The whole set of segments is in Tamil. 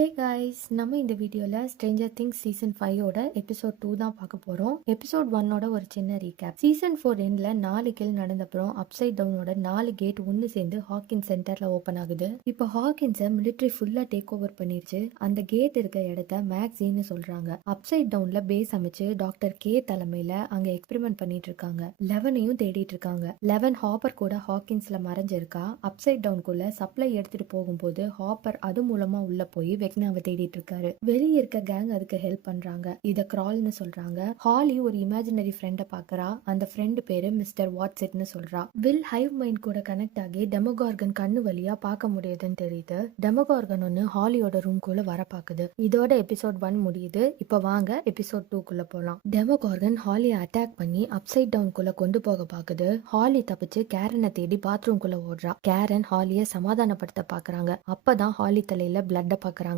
ஹே காய்ஸ், நம்ம இந்த வீடியோவில் ஸ்ட்ரேஞ்சர் திங்ஸ் சீசன் 5ஓட எபிசோட் 2 தான் பார்க்க போகிறோம். எபிசோட் 1ஓட ஒரு சின்ன ரீகேப். சீசன் 4 எண்டில் 4 கில் நடந்தப்புறம் அப்சைட் டவுனோட 4 கேட் ஒன்று சேர்ந்து ஹாக்கின்ஸ் சென்டரில் ஓப்பன் ஆகுது. இப்போ ஹாக்கின்ஸை மிலிட்ரி ஃபுல்லாக டேக் ஓவர் பண்ணிருச்சு. அந்த கேட் இருக்க இடத்த மேக்ஸின்னு சொல்கிறாங்க. அப்சைட் டவுனில் பேஸ் அமைச்சு டாக்டர் கே தலைமையில் அங்கே எக்ஸ்பெரிமெண்ட் பண்ணிட்டு இருக்காங்க. லெவனையும் தேடிட்டு இருக்காங்க. லெவன் ஹாப்பர் கூட ஹாக்கின்ஸில் மறைஞ்சிருக்கா. அப்சைட் டவுனுக்குள்ள சப்ளை எடுத்துட்டு போகும்போது ஹாப்பர் அது மூலமாக உள்ள போய் வெக்னாவை தேடிட்டு இருக்காரு. வெளியே இருக்க கேங் அதுக்கு ஹெல்ப் பண்றாங்க. இத கிரால்னு சொல்றாங்க. ஹாலி ஒரு இமேஜினரி ஃப்ரெண்ட பாக்குறா. அந்த ஃப்ரெண்ட் பேரு மிஸ்டர் வாட்ஸெட்னு சொல்றா. வில் ஹைவ் மைண்ட் கூட கனெக்ட் ஆகி டெமோகார்கன் கண்ணு வழியா பார்க்க முடியுதுன்னு தெரியுது. டெமோகார்கன் ஒன்னு ஹாலியோட ரூம்குள்ள வர பாக்குது. இதோட எபிசோட் 1 முடியுது. இப்ப வாங்க எபிசோட் 2 போலாம். டெமோகார்கன் ஹாலியை அட்டாக் பண்ணி அப்சைட் டவுன் கொண்டு போக பாக்குது. ஹாலி தப்பிச்சு கேரனை தேடி பாத்ரூம் குள்ள ஓடுறா. கேரன் ஹாலியை சமாதானப்படுத்த பாக்குறாங்க. அப்பதான் ஹாலி தலையில பிளட்ட பாக்குறாங்க.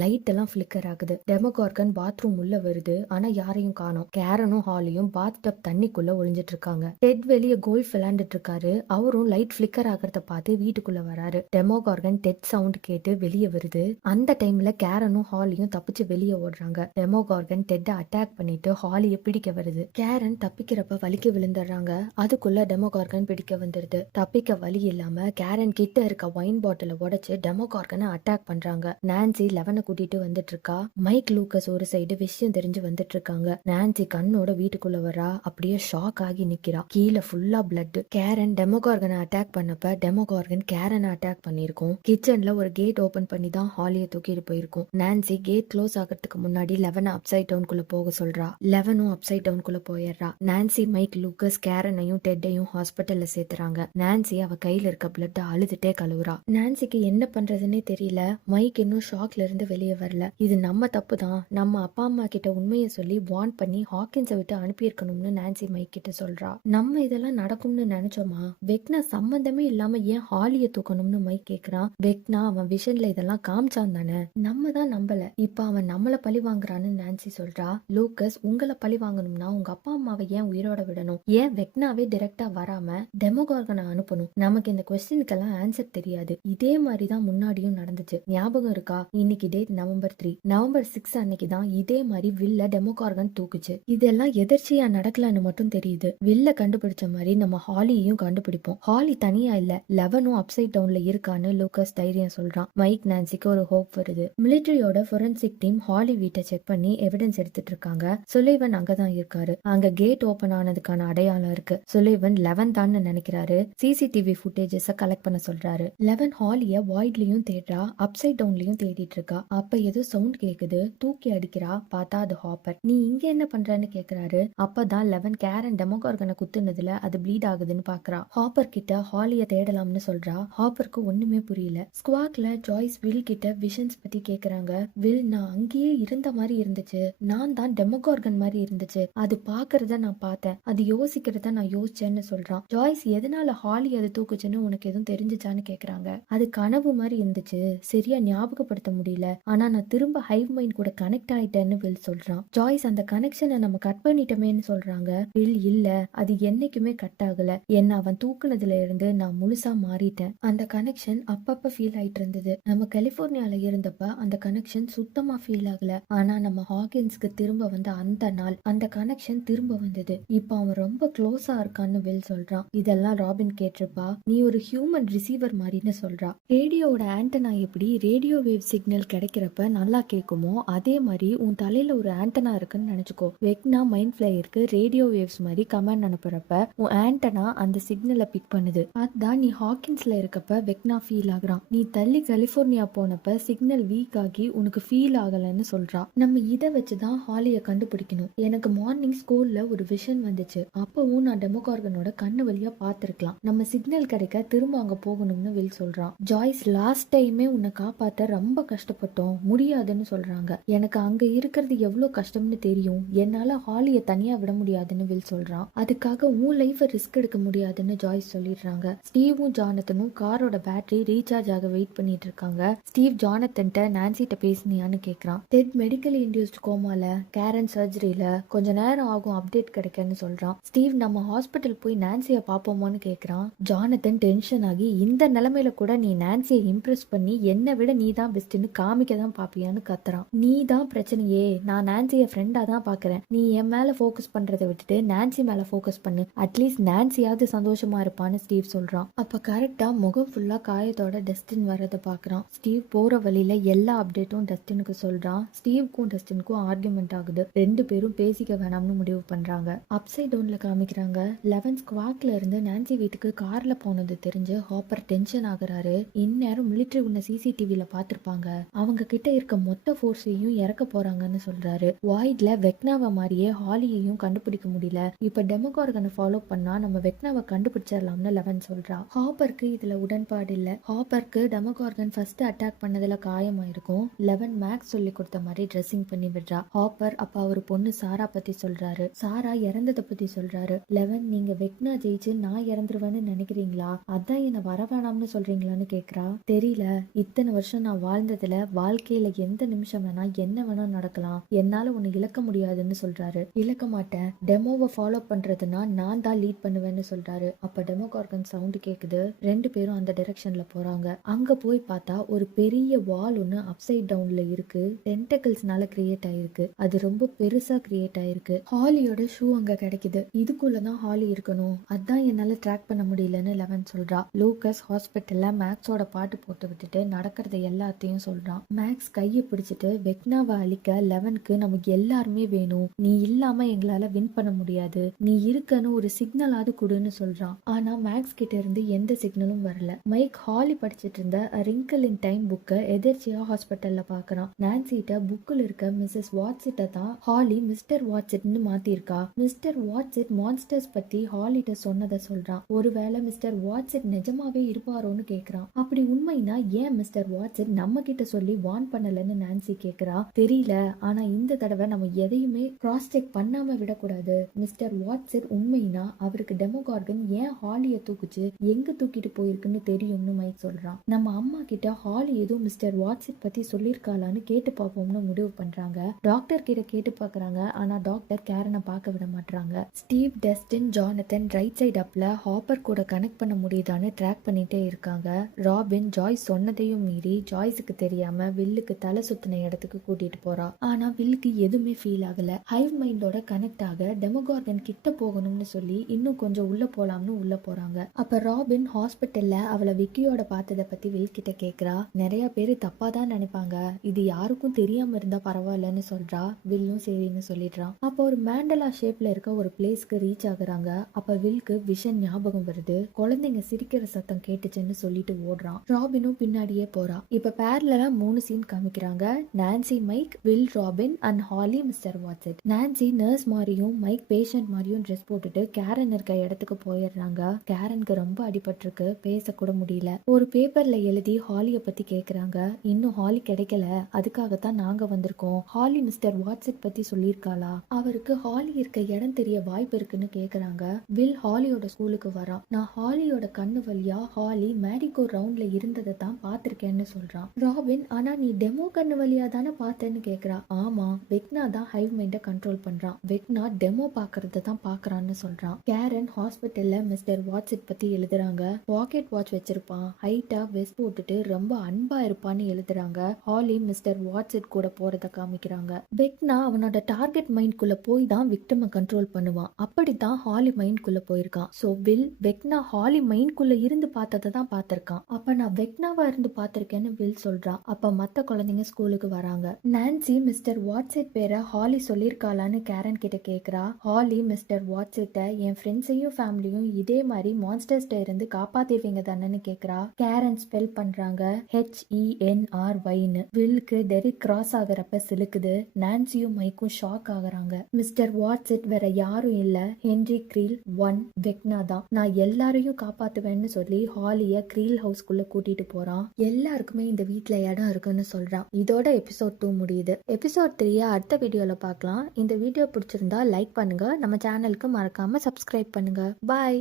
லைட் எல்லாம் பிளிக்கர் ஆகுது. டெமோகார்கன் பாத்ரூம் உள்ள வருது. ஆனா யாரையும் காணோம். கேரனும் ஹாலியும் பாத் டப் தண்ணிக்குள்ள ஒளிஞ்சிட்டு இருக்காங்க. டெட் வெளியே கோல்ஃப் விளையாண்டுட்டு இருக்காரு. அவரும் லைட் பிளிக்கர் ஆகிறத பார்த்து வீட்டுக்குள்ள வராரு. டெமோகார்கன் டெட் சவுண்ட் கேட்டு வெளியே வருது. அந்த டைம்ல கேரனும் ஹாலியும் தப்பிச்சு வெளியே ஓடுறாங்க. டெமோகார்கன் டெட்டை அட்டாக் பண்ணிட்டு ஹாலியை பிடிக்க வருது. கேரன் தப்பிக்கிறப்ப வலிக்கு விழுந்துடுறாங்க. அதுக்குள்ள டெமோகார்கன் பிடிக்க வந்துருது. தப்பிக்க வழி இல்லாம கேரன் கிட்ட இருக்க ஒயின் பாட்டில உடைச்சு டெமோகார்கனை அட்டாக் பண்றாங்க. நான்சி லெவனை கூட்டிட்டு வந்துட்டு இருக்கா. மைக் லூக்கஸ் ஒரு சைடு விஷயம் தெரிஞ்சு வந்துட்டு இருக்காங்க. நான்சி கண்ணோட வீட்டுக்குள்ள வரா. அப்படியே ஷாக் ஆகி நிக்கிறா. கீழே ஃபுல்லா பிளட். கேரன் டெமோகார்கனை அட்டாக் பண்ணப்ப டெமோகார்கன் கேரனை அட்டாக் பண்ணிருக்கும். கிச்சன்ல ஒரு கேட் ஓபன் பண்ணி தான் ஹாலியை தூக்கிட்டு போயிருக்கும். நான்சி கேட் க்ளோஸ் ஆகிறதுக்கு முன்னாடி லெவனை அப்சைட் டவுனுக்குள்ள போக சொல்றா. லெவனும் அப்சைட் டவுனுக்குள்ள போயிடுறா. நான்சி மைக் லூக்கஸ் கேரனையும் டெட்டையும் ஹாஸ்பிட்டல்ல சேர்த்துறாங்க. நான்சி அவ கையில இருக்க பிளட் அழுதுட்டே கழுவுறா. நான்சிக்கு என்ன பண்றதுன்னே தெரியல. மைக் இன்னும் ஷாக்ல இருந்து வெளியே வரல. இது நம்ம தப்பு தான். நம்ம அப்பா அம்மா கிட்ட உண்மையை சொல்லி வார்ன் பண்ணி ஹாக்கின்ஸை விட்டு அனுப்பியிருக்கணும்னு நான்சி மைக் கிட்ட சொல்றா. நம்ம இதெல்லாம் நடக்கும்னு நினைச்சோமா? வெக்னா சம்பந்தமே இல்லாம ஏன் ஹாலியை தூக்கணும்னு மைக் கேக்குறான். வெக்னா அவன் விஷன்ல இதெல்லாம் காமிச்சான் தானே. நம்ம தான் நம்பல. இப்ப அவன் நம்மள பழி வாங்குறான்னு நான்சி சொல்றா. லூக்கஸ், உங்களை பழி வாங்கணும்னா உங்க அப்பா அம்மாவை ஏன் உயிரோட விடணும்? ஏன் வெக்னாவே டைரக்டா வராம டெமோகார்கனை அனுப்பணும்? நமக்கு இந்த கொஸ்டினுக்கெல்லாம் ஆன்சர் தெரியாது. இதே மாதிரிதான் முன்னாடியும் நடந்துச்சு. ஞாபகம் இருக்கா? இன்னைக்கு டேட் நவம்பர் 3. நவம்பர் 6 அன்னைக்கு தான் இதே மாதிரி வில்ல டெமோகார்கன் தூக்குச்சு. இதெல்லாம் எதிர்ச்சியா நடக்கலன்னு மட்டும் தெரியுது. வில்ல கண்டுபிடிச்ச மாதிரி நம்ம ஹாலியையும் கண்டுபிடிப்போம். ஹாலி தனியா இல்ல, லெவனும் அப்சைட் டவுன்ல இருக்கான்னு லூக்கஸ் தைரியம் சொல்றான். மைக் நான்சிக்கு ஒரு ஹோப் வருது. மிலிட்டரியோட ஃபோரன்சிக் டீம் ஹாலி வீட்டை செக் பண்ணி எவிடன்ஸ் எடுத்துட்டு இருக்காங்க. சுலைவன் அங்கதான் இருக்காரு. அங்க கேட் ஓபன் ஆனதுக்கான அடையாளம் இருக்கு. சுலைவன் லெவன் தான் நினைக்கிறாரு. சிசிடிவி ஃபுட்டேஜஸ் கலெக்ட் பண்ண சொல்றாரு. லெவன் ஹாலிய வாய்ட்லயும் தேடுறா, அப்சைட் டவுன்லயும் தேடிட்டு இருக்கா. அப்ப ஏதோ சவுண்ட் கேக்குது. தூக்கி அடிக்கிறா. பார்த்தா அது ஹாப்பர். நீ இங்க என்ன பண்றன்னு கேக்குறாரு. அப்பதான் லெவன் கேரன் டெமோகார்கனை குத்துனதுல அது ப்ளீட் ஆகுதுன்னு பாக்குறா. ஹாப்பர் கிட்ட ஹாலிய தேடலாம்னு சொல்றா. ஹாப்பருக்கு ஒண்ணுமே புரியல. ஸ்குவாக்ல ஜாய்ஸ் வில் கிட்ட விஷன்ஸ் பத்தி கேக்குறாங்க. வில், நான் அங்கேயே இருந்த மாதிரி இருந்துச்சு. நான் தான் டெமோகார்கன் மாதிரி இருந்துச்சு. அது பாக்குறத நான் பார்த்தேன். அது யோசிக்கிறத நான் யோசிச்சேன்னு சொல்றான். ஜாய்ஸ், எதனால ஹாலி அது தூக்குச்சுன்னு உனக்கு எதுவும் தெரிஞ்சுச்சான்னு கேக்குறாங்க. அது கனவு மாதிரி இருந்துச்சு. சரியா ஞாபகப்படுத்த முடியல. ஆனா நான் திரும்ப ஹைவ் மைண்ட் கூட கனெக்ட் ஆயிட்டேன்னு வில் சொல்றான். ஜாய்ஸ், அந்த கனெக்ஷனை நம்ம கட் பண்ணிட்டோமேன்னு சொல்றாங்க. வில், இல்ல, அது என்னைக்குமே கட் ஆகல. என்ன அவன் தூக்குனதுல இருந்து நான் முழுசா மாறிட்டேன். அந்த கனெக்ஷன் அப்பப்ப ஃபீல் ஆயிட்டு இருந்தது. நம்ம கலிபோர்னியால இருந்தப்ப அந்த கனெக்ஷன் சுத்தமா ஃபீல் ஆகல. ஆனா நம்ம ஹாக்கின்ஸ்க்கு திரும்ப வந்த அந்த நாள் அந்த கனெக்ஷன் திரும்ப வந்தது. இப்ப அவன் ரொம்ப க்ளோஸா இருக்கான்னு வில் சொல்றான். இதெல்லாம் ராபின் கேட்டிருப்பா. நீ ஒரு ஹியூமன் ரிசீவர் மாதிரின்னு சொல்றா. ரேடியோவோட ஆண்டனா எப்படி ரேடியோ வேவ் சிக்னல் கிடைக்கிறப்ப நல்லா கேட்குமோ, அதே மாதிரி உன் தலையில ஒரு ஆண்டனா இருக்குன்னு நினைச்சுக்கோ. வெக்னா மைண்ட் ஃபிளையருக்கு ரேடியோ வேவ்ஸ் மாதிரி கமெண்ட் அனுப்புறப்ப உன் ஆண்டனா அந்த சிக்னலை பிக் பண்ணுது. அதான் நீ ஹாக்கின்ஸ்ல இருக்கப்ப வெக்னா ஃபீல் ஆகுறான். நீ தள்ளி கலிபோர்னியா போனப்ப சிக்னல் வீக் ஆகி உனக்கு ஃபீல் ஆகலன்னு சொல்றா. நம்ம இதை வச்சுதான் ஹாலியை கண்டுபிடிக்கணும். எனக்கு மார்னிங் ஸ்கூல்ல ஒரு விஷன் வந்துச்சு. அப்பவும் நான் டெமோகார்கனோட கண்ணு வழியா பார்த்திருக்கலாம். நம்ம சிக்னல் கிடைக்க திரும்ப அங்க போகணும்னு வில் சொல்றான். ஜாய்ஸ், லாஸ்ட் டைமே உன்னை காப்பாத்த ரொம்ப கஷ்டப்பட்டோம், முடியாதுன்னு சொல்றாங்க. எனக்கு அங்க இருக்கிறது எவ்வளவு கஷ்டம்னு தெரியும். என்னால ஹாலிய தனியா விட முடியாதுன்னு வில் சொல்றான். அதுக்காக உன் லைஃபை ரிஸ்க் எடுக்க முடியாதுன்னு ஜாய்ஸ் சொல்லிடுறாங்க. ஸ்டீவும் ஜானத்தனும் காரோட பேட்டரி ரீசார்ஜ் ஆக வெயிட் பண்ணிட்டு இருக்காங்க. ஸ்டீவ் ஜானத்தன்ட்ட நான்சிட்ட பேசினியான்னு கேக்குறான். டெட் மெடிக்கல் இன்டியூஸ்ட் கோமால, கேரன் சர்ஜரியில, கொஞ்ச நேரம் ஆகும் அப்டேட் கிடைக்கன்னு சொல்றான். ஸ்டீவ், நம்ம ஹாஸ்பிட்டல் போய் நான்சியை பாப்போமான்னு கேக்குறான். ஜானத்தன் டென்ஷன் ஆகி, இந்த நிலைமையில கூட நீ நான்சியை இம்ப்ரெஸ் பண்ணி என்னை விட நீ தான் பெஸ்ட்னு காமிக்க தான் பாப்பியான்னு கத்துறான். நீ தான் பிரச்சனையே, நான் நான்சியை ஃப்ரெண்டா தான் பாக்குறேன். நீ என் மேல ஃபோக்கஸ் பண்றதை விட்டுட்டு நான்சி மேல ஃபோக்கஸ் பண்ணு, அட்லீஸ்ட் நான்சியாவது சந்தோஷமா இருப்பான்னு ஸ்டீவ் சொல்றான். அப்ப கரெக்டா முகம் ஃபுல்லா காயத்தோட டஸ்டின் வர்றதை பாக்குறான். ஸ்டீவ் போற வழியில எல்லா அப்டேட்டும் டஸ்டினுக்கு சொல்றான். ஸ்டீவுக்கும் டஸ்டினுக்கும் ஆர்குமெண்ட் ஆகுது. ரெண்டு பேரும் பேசிக்க வேணாம்னு முடிவு பண்றாங்க. அப்சைட் டவுன்ல காமிக்கிறாங்க. 11 ஸ்குவாக்ல இருந்து நான்சி வீட்டுக்கு கார்ல போனது தெரிஞ்சு ஹாப்பர் டென்ஷன் ஆகுறாரு. இந்நேரம் மிலிட்டரி உன்ன சிசிடிவில பாத்திருப்பாங்க, அவங்க கிட்ட இருக்க மொத்த ஃபோர்ஸையும் இறக்க போறாங்கன்னு சொல்றாரு. வாய்ட்ல வெக்னாவை மாதிரியே ஹாலியையும் கண்டுபிடிக்க முடியல. இப்ப டெமோகார்கனை ஃபாலோ பண்ணா நம்ம வெக்னாவை கண்டுபிடிச்சிடலாம்னு 11 சொல்றா. ஹாப்பருக்கு இதுல உடன்பாடு இல்ல. ஹாப்பருக்கு டெமோகார்கன் ஃபர்ஸ்ட் அட்டாக் பண்ணதுல காயமாயிருக்கும். 11 மேக்ஸ் சொல்லி கொடுத்த மாதிரி ட்ரெஸ்ஸிங் பண்ணி விடுறா. ஹாப்பர் அப்ப அவர் பொண்ணு சாரா பத்தி சொல்றாரு. சாரா இறந்ததை பத்தி சொல்றாரு. 11 நீங்க வெக்னா ஜெயிச்சு நான் இறந்துருவேன்னு நினைக்கிறீங்களா, அதான் என்ன வர வேணாம்னு சொல்றீங்களான்னு கேக்குறா. தெரியல, இத்தனை வருஷம் நான் வாழ்ந்ததுல வாழ்க்கையில எந்த நிமிஷம் வேணா என்ன வேணா நடக்கலாம், என்னால உன்னை இழக்க முடியாதுன்னு சொல்றாரு. இழக்க மாட்டேன், டெமோவை ஃபாலோ பண்றதுன்னா நான் தான் லீட் பண்ணுவேன்னு சொல்றாரு. அப்ப டெமோகார்கன் சவுண்ட் கேக்குது. ரெண்டு பேரும் அந்த டைரக்ஷன்ல போறாங்க. அங்க போய் பார்த்தா ஒரு பெரிய வால் ஒன்னு அப்சைட் டவுன்ல இருக்கு. டென்டக்கிள்ஸ்னால கிரியேட் ஆயிருக்கு. அது ரொம்ப பெருசா கிரியேட் ஆயிருக்கு. ஹாலியோட ஷூ அங்க கிடைக்குது. இதுக்குள்ளதான் ஹாலி இருக்கணும், அதான் என்னால ட்ராக் பண்ண முடியலன்னு 11 சொல்றா. லூக்கஸ் ஹாஸ்பிட்டல்ல மேக்ஸோட பாட்டு போட்டு விட்டுட்டு நடக்கிறத எல்லாத்தையும் சொல்றான். மேக்ஸ் கையை பிடிச்சிட்டு வெக்னாவை அழிக்க 11க்கு நமக்கு எல்லாருமே வேணும், நீ இல்லாம எங்களால வின் பண்ண முடியாது, நீ இருக்கன்னு ஒரு சிக்னலாவது கொடுன்னு சொல்றான். ஆனா மேக்ஸ் கிட்ட இருந்து எந்த சிக்னலும் வரல. மைக் ஹாலி படிச்சிட்டு இருந்த ரிங்கிள் இன் டைம் புக்கை எதிர்ச்சியா ஹாஸ்பிட்டல்ல பாக்குறான். நான்சிட்ட புக்கில் இருக்க மிஸ்ஸஸ் வாட்ஸிட்ட தான் ஹாலி மிஸ்டர் வாட்ஸிட்னு மாத்திருக்கா. மிஸ்டர் வாட்ஸிட் மான்ஸ்டர்ஸ் பத்தி ஹாலிட்ட சொன்னதை சொல்றான். ஒருவேளை மிஸ்டர் வாட்ஸிட் நிஜமாவே இருப்பாரோன்னு கேக்குறான். அப்படி உண்மைனா ஏன் மிஸ்டர் வாட்ஸிட் நம்ம கிட்ட சொல்லி வார்ன் பண்ணலன்னு நான்சி கேக்குறா. தெரியல, ஆனா இந்த தடவை நம்ம எதையுமே கிராஸ் செக் பண்ணாம விடக்கூடாது. மிஸ்டர் வாட்ஸிட் உண்மைனா அவருக்கு டெமோகார்கன் ஏன் ஹாலிய தூக்குச்சு, எங்க தூக்கிட்டு போயிருக்குன்னு தெரியும்னு மைக் சொல்றான். நம்ம அம்மா கிட்ட ஹாலி எதுவும் மிஸ்டர் வாட்ஸிட் பத்தி சொல்லிருக்காளான்னு கேட்டு பார்ப்போம்னு முடிவு பண்றாங்க. டாக்டர் கிட்ட கேட்டு பாக்குறாங்க. ஆனா டாக்டர் கேரனை பார்க்க விட மாட்டாங்க. Steve, Dustin, Jonathan right side அப்ல ஹாப்பர் கூட கனெக்ட் பண்ண முடியுதான்னு ட்ராக் பண்ணிட்டே இருக்காங்க. ராபின் ஜாய்ஸ் சொன்னதையும் மீறி ஜாய்ஸுக்கு தெரியாம வில்லுக்கு தலை சுத்தின இடத்துக்கு கூட்டிட்டு போறா. ஆனா வில்லுக்கு எதுவுமே ஃபீல் ஆகல. ஹைவ் மைண்டோட கனெக்ட் ஆக டெமோகார்கன் கிட்ட போகணும்னு சொல்லி இன்னும் கொஞ்சம் உள்ள போலாம்னு உள்ள போறாங்க. அப்ப ராபின் ஹாஸ்பிட்டல்ல அவளை விக்கியோட பார்த்ததை பத்தி வில் கிட்ட கேக்குறா. நிறைய பேரு தப்பா தான் நினைப்பாங்க, இது யாருக்கும் தெரியாம இருந்தா பரவாயில்லன்னு சொல்றா. வில்லும் சரின்னு சொல்லிடுறான். அப்ப ஒரு மேண்டலா ஷேப்ல இருக்க ஒரு பிளேஸ்க்கு ரீச் ஆகுறாங்க. அப்ப வில்க்கு விஷன் ஞாபகம் வருது. குழந்தைங்க சிரிக்கிற சத்தம் கேட்டுச்சுன்னு சொல்லிட்டு ஓடுறான். ராபினும் பின்னாடியே போறா. இப்ப பேரலா 3 சீன் காமிக்கிறாங்க. Nancy, Mike, Will, Robin and Holly mister Whatsit. Nancy nurse மாதிரியும் மைக் பேஷண்ட் மாதிரியும் ட்ரெஸ் போட்டுட்டு கேரன் இருக்க இடத்துக்கு போயிடுறாங்க. கேரனுக்கு ரொம்ப அடிபட்டிருக்கு, பேச கூட முடியல. ஒரு பேப்பர்ல எழுதி ஹாலிய பத்தி கேக்குறாங்க. இன்னும் ஹாலி கிடைக்கல, அதுக்காகத்தான் நாங்க வந்திருக்கோம். ஹாலி மிஸ்டர் வாட்ஸிட் பத்தி சொல்லியிருக்காளா, அவருக்கு ஹாலி இருக்க இடம் தெரிய வாய்ப்பு இருக்குன்னு கேக்குறாங்க. வில் ஹாலியோட ஸ்கூலுக்கு வரான். நான் ஹாலியோட கண்ணு வழியா ஹாலி மேரிகோ ரவுண்ட்ல இருந்ததை தான் பாத்திருக்கேன்னு சொல்றான். ராபின், ஆனா நீ டெமோ கண்ணு வழியா தானே பார்த்தேன்னு கேக்குறா. ஆமா, வெக்னா தான் ஹைவ் மைண்ட கண்ட்ரோல் பண்றான், வெக்னா டெமோ பாக்குறத தான் பாக்குறான்னு சொல்றான். கேரன் ஹாஸ்பிட்டல்ல மிஸ்டர் வாட்ஸிட் பத்தி எழுதுறாங்க. பாக்கெட் வாட்ச் வச்சிருப்பான், ஹைட்டா வெஸ்ட் போட்டுட்டு ரொம்ப அன்பா இருப்பான்னு எழுதுறாங்க. ஹாலி மிஸ்டர் வாட்ஸிட் கூட போறத காமிக்கிறாங்க. வெக்னா அவனோட டார்கெட் மைண்ட்குள்ள போய் தான் விக்டிமை கண்ட்ரோல் பண்ணுவான். அப்படித்தான் ஹாலி மைண்ட்குள்ள போயிருக்கான். சோ வில் வெக்னா ஹாலி மைண்ட்குள்ள இருந்து பார்த்ததை தான் பார்த்திருக்கான். அப்ப நான் வெக்னாவா இருந்து பார்த்திருக்கேன்னு வில் சொல்றான். அப்ப மத்த குழந்தைங்க ஸ்கூலுக்கு வராங்க. நான்சி மிஸ்டர் வாட்ஸிட் பேரை ஹாலி சொல்லிருக்காளான்னு கேரன் கிட்ட கேக்குறா. ஹாலி மிஸ்டர் வாட்ஸிட்ட என் ஃப்ரெண்ட்ஸையும் ஃபேமிலியும் இதே மாதிரி மான்ஸ்டர்ஸ்ட இருந்து காப்பாத்திருவீங்க தானேன்னு கேக்குறா. கேரன் ஸ்பெல் பண்றாங்க HENRYன்னு. வில்க்கு டெரிக் கிராஸ் ஆகுறப்ப சிலுக்குது. நான்சியும் மைக்கும் ஷாக் ஆகுறாங்க. மிஸ்டர் வாட்ஸிட் வேற யாரும் இல்ல, ஹென்ரி கிரீல் 1 வெக்னா தான். நான் எல்லாரையும் காப்பாத்துவேன்னு சொல்லி ஹாலிய கிரீல் ஹவுஸ்க்குள்ள கூட்டிட்டு போறான். எல்லாருக்குமே இந்த வீட்ல இடம் இருக்குன்னு சொல்றான். இதோட எபிசோட் 2 முடியுது. எபிசோட் 3 அடுத்த வீடியோல பார்க்கலாம். இந்த வீடியோ பிடிச்சிருந்தா லைக் பண்ணுங்க, நம்ம சேனலுக்கு மறக்காம சப்ஸ்கிரைப் பண்ணுங்க. பாய்.